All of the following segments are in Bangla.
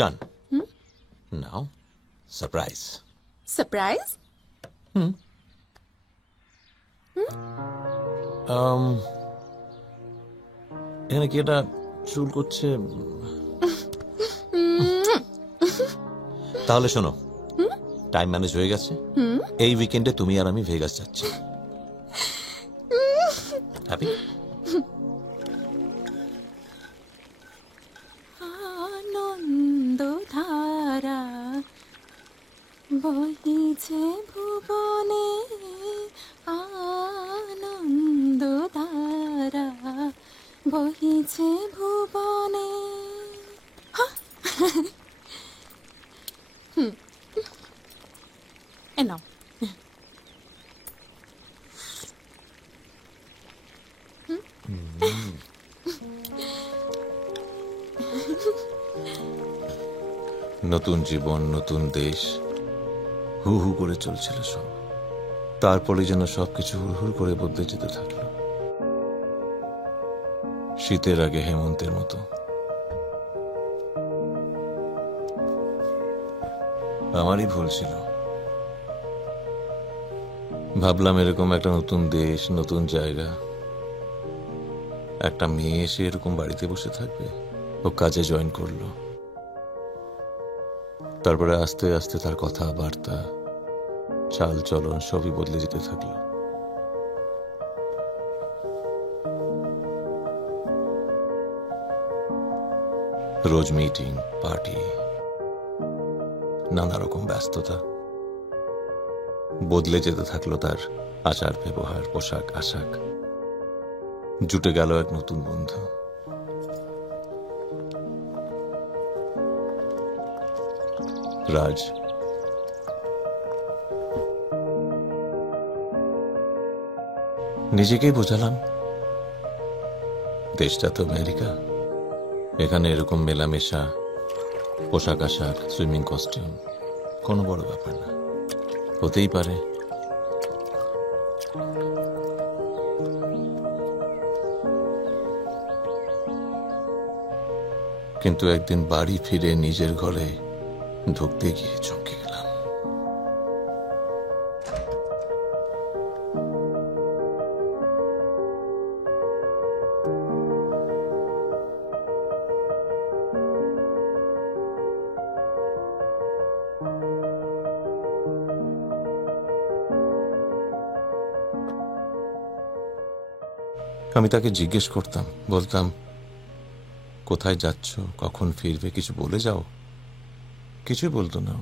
ডান। নাও সারপ্রাইজ। সারপ্রাইজ? এখানে কি এটা চুল করছে? তাহলে শোনো, টাইম ম্যানেজ হয়ে গেছে। এই উইকেন্ডে তুমি আর আমি ভেগাস যাচ্ছি। হ্যাপি? আনন্দধারা বহিছে ভুবনে, আনন্দধারা বহিছে ভুবনে। এ নাও। নতুন জীবন, নতুন দেশ, হু হু করে চলছিল সব। তারপরে যেন সবকিছু হুড় করে বদলে যেতে থাকলো, শীতের আগে হেমন্তের মতো। আমারই ভুল ছিল। ভাবলাম এরকম একটা নতুন দেশ, নতুন জায়গা, একটা মেয়ে এসে এরকম বাড়িতে বসে থাকবে। ও কাজে জয়েন করলো। তারপরে আস্তে আস্তে তার কথাবার্তা, চাল চলন সবই বদলে যেতে থাকলো। রোজ মিটিং, পার্টি, নানা রকম ব্যস্ততা। বদলে যেতে থাকলো তার আচার ব্যবহার, পোশাক আশাক। জুটে গেল এক নতুন বন্ধু, রাজ। নিজেকেই বোঝালাম, দেশটা তো আমেরিকা, এখানে এরকম মেলামেশা, পোশাক আশাক, সুইমিং কস্টিউম কোনো বড় ব্যাপার না, হতেই পারে। কিন্তু একদিন বাড়ি ফিরে নিজের ঘরে ঢুকতে গিয়ে চমকে গেলাম। আমি তাকে জিজ্ঞেস করতাম, বলতাম, কোথায় যাচ্ছ, কখন ফিরবে, কিছু বলে যাও। কিছুই বলতো না।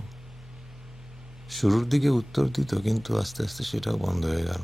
শুরুর দিকে উত্তর দিত, কিন্তু আস্তে আস্তে সেটাও বন্ধ হয়ে গেল।